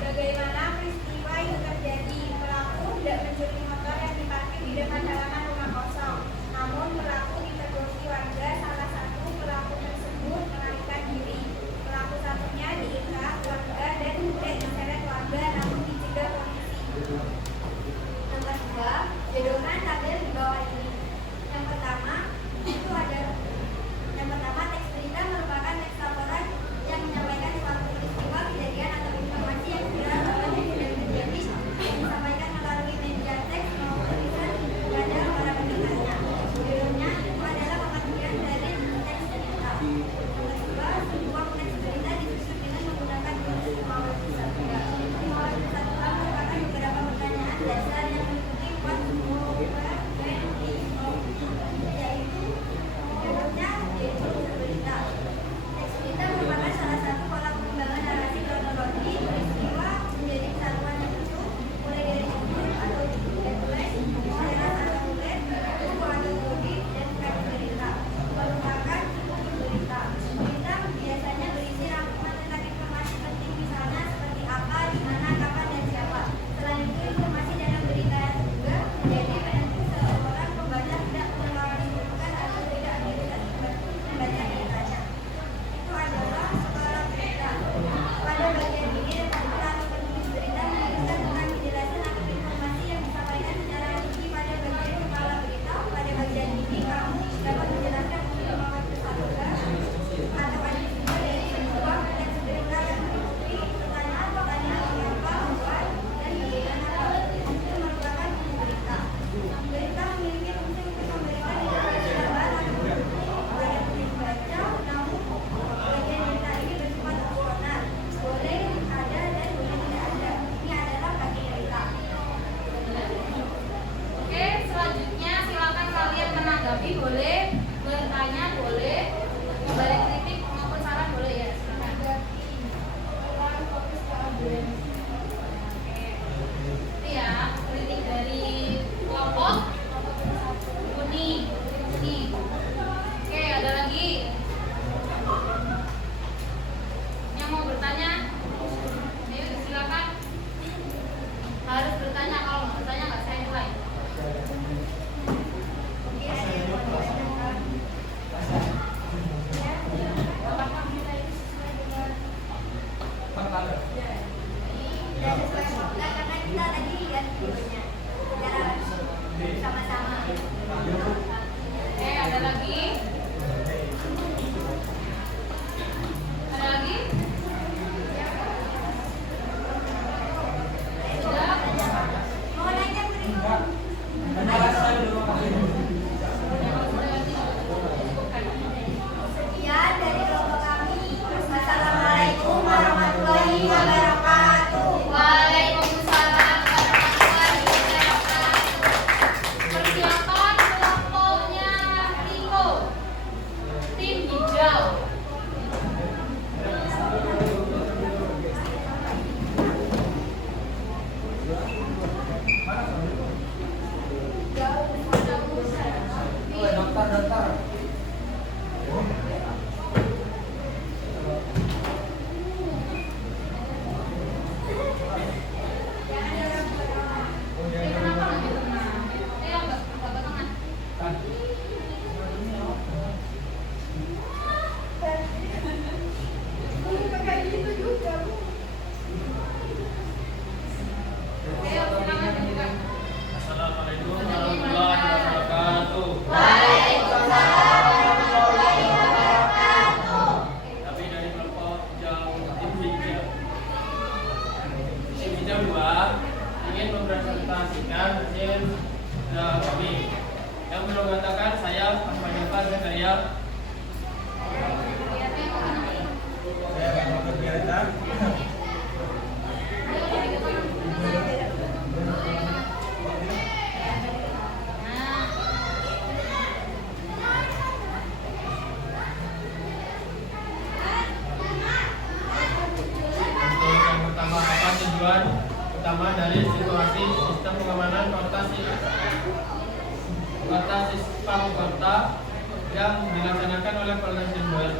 Bagaimana peristiwa itu terjadi? Pelaku tidak mencuri motor yang diparkir di depan halaman rumah kosong. Namun pelaku diteguhi warga. Salah satu pelaku tersebut melarikan diri. Pelaku satunya diikat warga dan tidak diseret warga namun dicegah polisi. Nomor 2. lihat videonya. Secara sama-sama. Ada lagi? Ada lagi? Sudah? Mau nanya berikut. Sekian dari kelompok kami. Wassalamualaikum warahmatullahi wabarakatuh. Waalaikumsalam warahmatullahi wabarakatuh. Persiapan kelompoknya Riko. Tim hijau. Dokter. Kenapa lebih tenang? Enggak barengan. Silakan tunjukkan. Assalamualaikum warahmatullahi wabarakatuh. Kami dari kelompok hijau tim hijau. Tim hijau 2 ingin mempresentasikan hasil kami. Yang belum mengatakan saya Ahmad Yafar Zakaria. Saya Dr. Biarta. Untuk yang pertama, apa tujuan utama dari situasi sistem pengamanan kota Sispa Kota yang dilaksanakan oleh Polres Jember,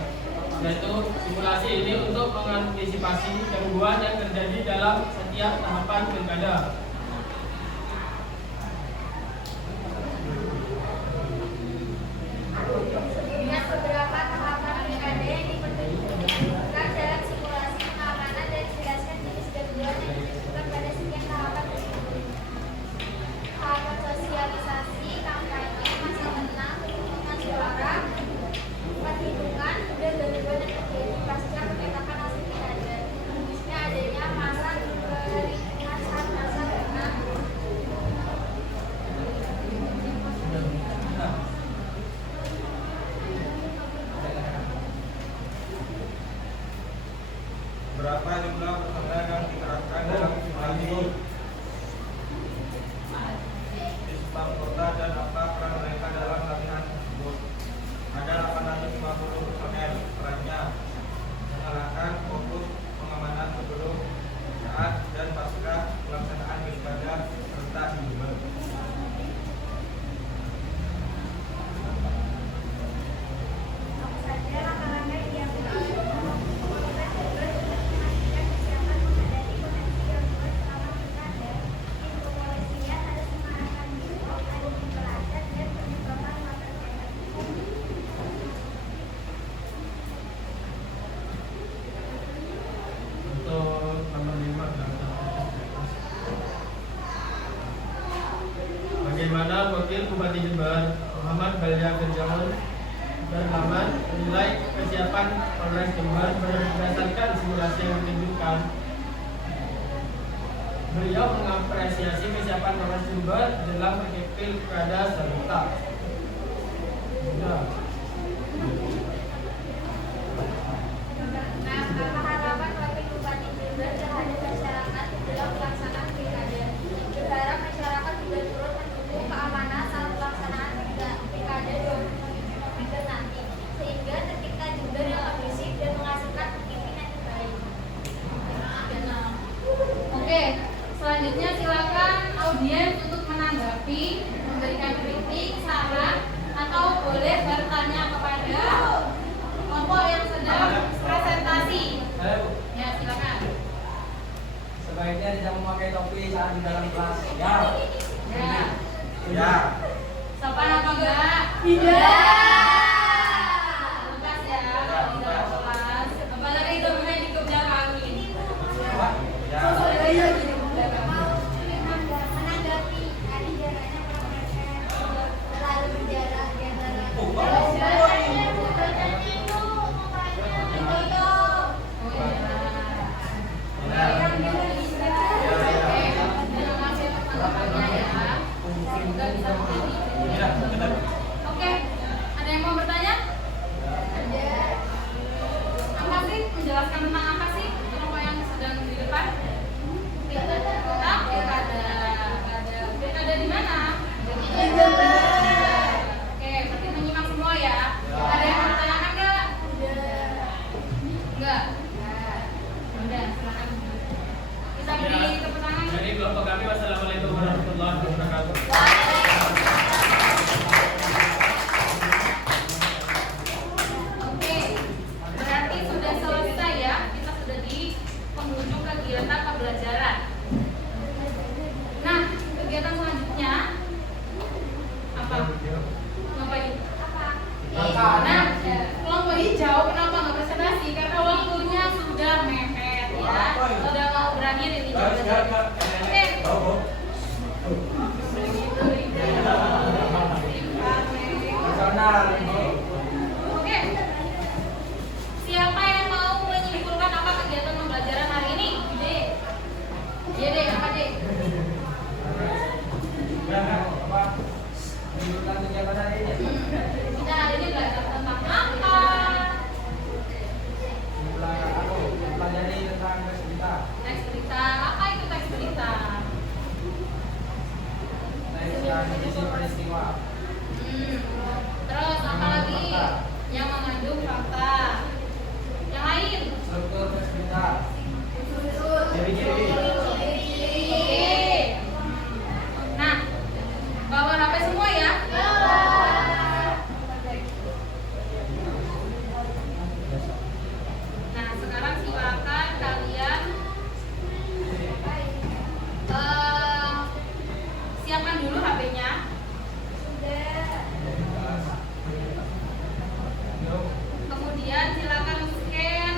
yaitu simulasi ini untuk mengantisipasi gangguan yang terjadi dalam setiap tahapan pilkada. Dengan beberapa tahapan pilkada yang dipertunjukkan dalam simulasi pengamanan dan dijelaskan jenis gangguan yang ditentukan pada setiap tahapan tersebut. Tahapan sosialisasi, kampanye, masa tenang, penghitungan suara, perhitungan, dan gangguan yang terjadi pasca penetapan hasil pilkada. Khususnya adanya masa keringanan saat masa tenang. Berapa jumlah peserta yang diterapkan dalam simulasi Sispa Kota dan apa peran mereka dalam latihan tersebut? Ada 850 personel perannya mengalahkan fokus pengamanan sebelum, saat, dan pasca pelaksanaan pilkada serta di Jember. Apa saja langkah-langkah yang diambil oleh Polres Jember untuk memastikan kesiapan menghadapi potensi gangguan selama pilkada? Tim kepolisian harus mengarahkan biro, admin pelajar, dan penyemprotan water cannon. Untuk nomor 5 bagaimana Wakil Bupati Jember Muhammad Balya Genjamun berlaman menilai kesiapan Polres Jember berdasarkan simulasi yang ditunjukkan. Beliau mengapresiasi kesiapan Polres Jember dalam pilkada serentak. Nah, apa harapan Wakil Bupati Jember terhadap masyarakat dalam pelaksanaan pilkada? Berharap masyarakat juga turut mendukung keamanan saat pelaksanaan pilkada 2007 November nanti, sehingga tercipta Jember yang kondusif dan menghasilkan pemimpinan yang baik. Oke, selanjutnya silakan audiens untuk menanggapi, memberikan kritik, saran, atau boleh bertanya kepada kelompok yang sedang presentasi. Ya, silakan. Sebaiknya tidak memakai topi saat di dalam kelas. Ya. Ya. Ya. Sopan apa enggak? Lepas ya, kalau di dalam kelas. Apalagi temennya di kerja kami. Ya. Sosok dia jadi belakang. Personal ini. Oke. Siapa yang mau menyimpulkan apa kegiatan pembelajaran hari ini? Ide. Iya deh, apa deh? Apa? Menunjukkan kegiatan hari ini. Kita hari ini belajar tentang apa? Aku pelajari tentang teks berita. Teks berita. Apa itu teks berita? Teks yang isi peristiwa. Terus apa lagi? Yang mengandung fakta. Yang lain? Struktur teks berita. Oke. Nah, bawa HP semua ya? Nah, sekarang silakan kalian siapkan dulu HP-nya. Kemudian silakan scan,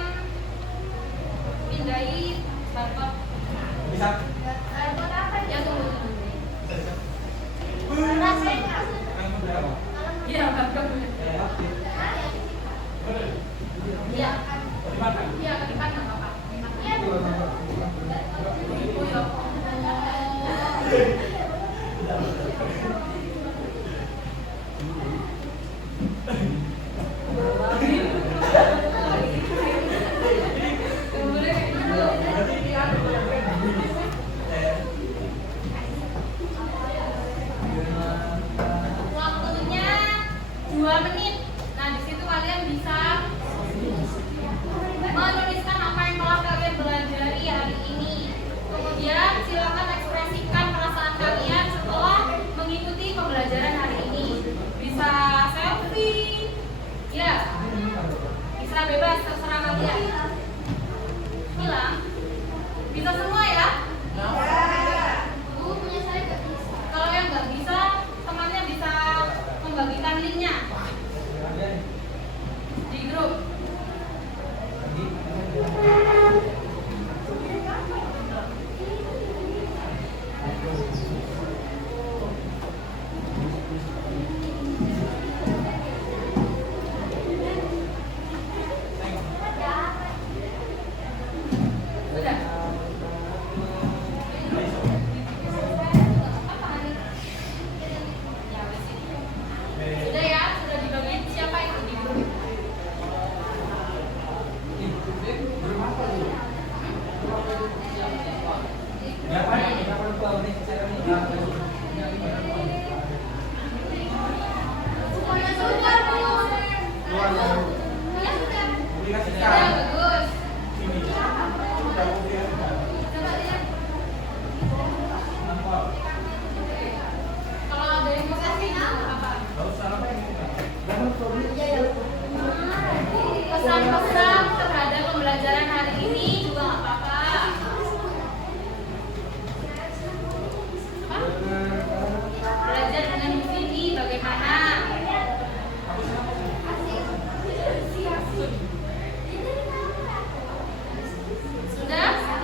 pindai barcode. Bisa. Ya tunggu. Kamu berapa? Iya, barcode. Iya. Iya, ke depan nggak apa-apa. Oh, ya. Waktunya 2 menit. Nah, di situ kalian bisa menuliskan apa yang telah kalian pelajari hari ini. Kemudian silakan ekspresikan perasaan kalian setelah mengikuti pembelajaran hari ini. Bisa selfie, ya, bisa bebas terserah kalian. Bilang, bisa semua ya. Punya saya nggak bisa. Kalau yang nggak bisa, temannya bisa membagikan linknya di grup. Sudah. Sudah ya, sudah dibagi. Siapa itu di grup? Punya sudah belum? Ya sudah. Sudah, bagus. Kalau ada yang mau kasih apa? Pesan-pesan terhadap pembelajaran hari ini juga nggak apa-apa. Apa? Belajar dengan di sini bagaimana? Sudah? Sudah?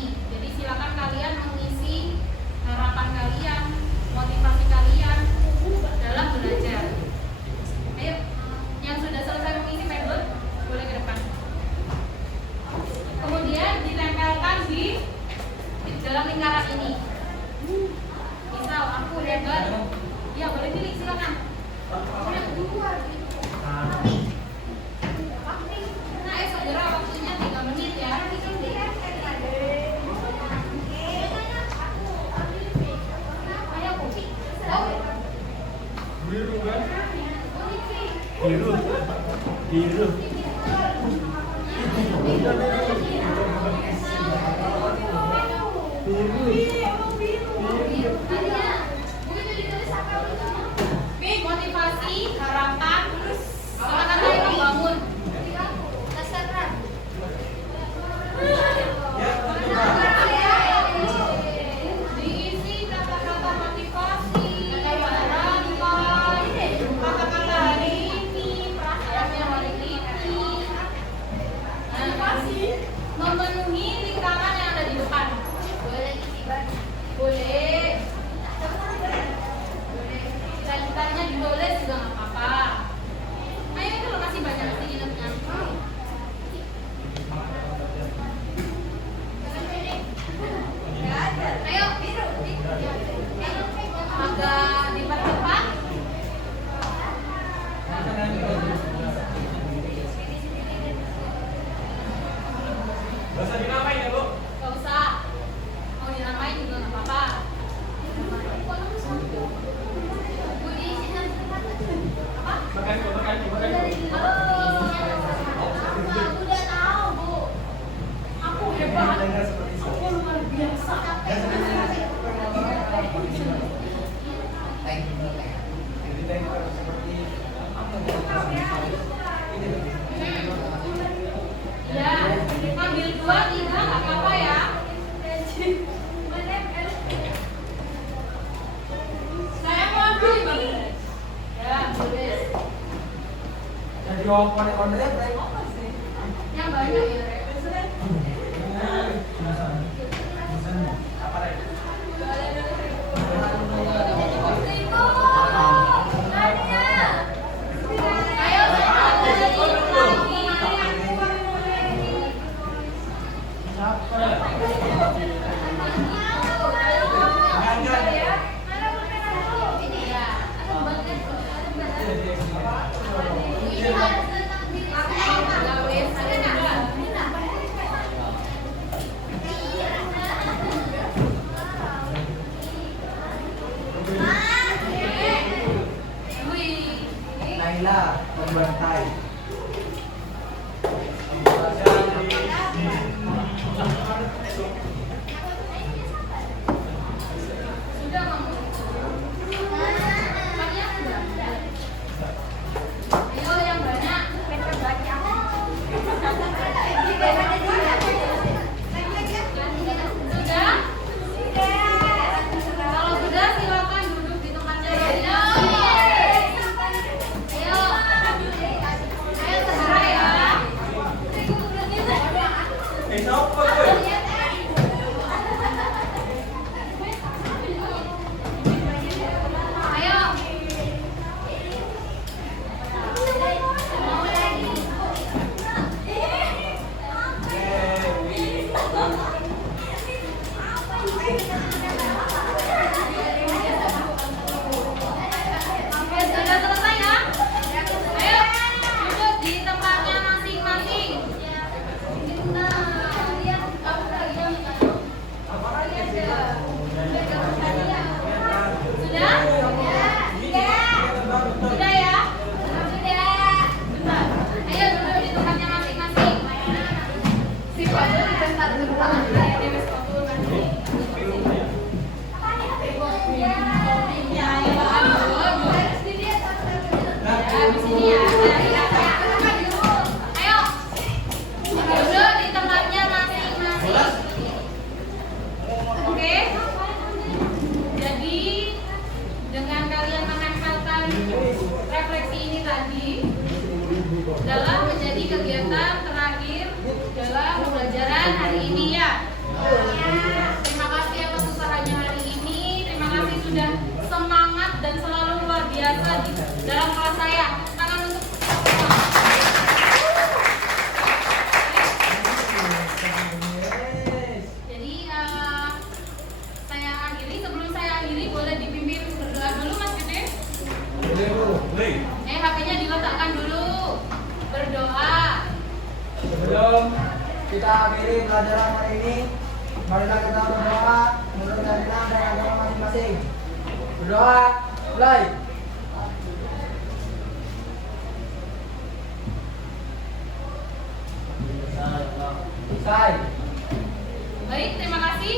ini. Jadi silakan kalian mengisi harapan kalian, motivasi kalian dalam belajar. Ayo, yang sudah selesai mengisi medbot boleh ke depan. Kemudian ditempelkan di dalam lingkaran ini. Misal aku hebat, ya boleh pilih silakan. Nah, segera waktunya 3 menit ya. Ayo, Pupi. Biru kan? Biru. Biru. Motivasi, harapan, kata-kata yang membangun. Diisi kata-kata motivasi, harapan, kata-kata hari ini, perasaannya hari ini. Memenuhi lingkaran yang ada di depan. Boleh. Lanjutannya ditulis juga nggak apa-apa. Ayo itu loh, masih banyak sih ingatnya. Ayo biru. Agak dipercepat. Bahasa dinamain ya, Bu? Gak usah. Mau dinamain juga nggak apa-apa. Makan. Udah tahu, Bu. Aku hebat. Aku luar biasa. Ya, ambil 2, 3 nggak apa-apa ya. Saya mau ambil ini. Ya, boleh. Jadi on-on-on-nya Yang banyak ya. Ayo, Iya. dalam kelas saya. Tangan untuk semua. Jadi saya akhiri. Sebelum saya akhiri boleh dipimpin berdoa dulu Mas Gede. Boleh Bu. HP-nya diletakkan dulu. Berdoa. Sebelum kita akhiri pelajaran hari ini, marilah kita berdoa menurut keyakinan dan agama masing-masing. Berdoa, mulai. Selesai. Baik, terima kasih.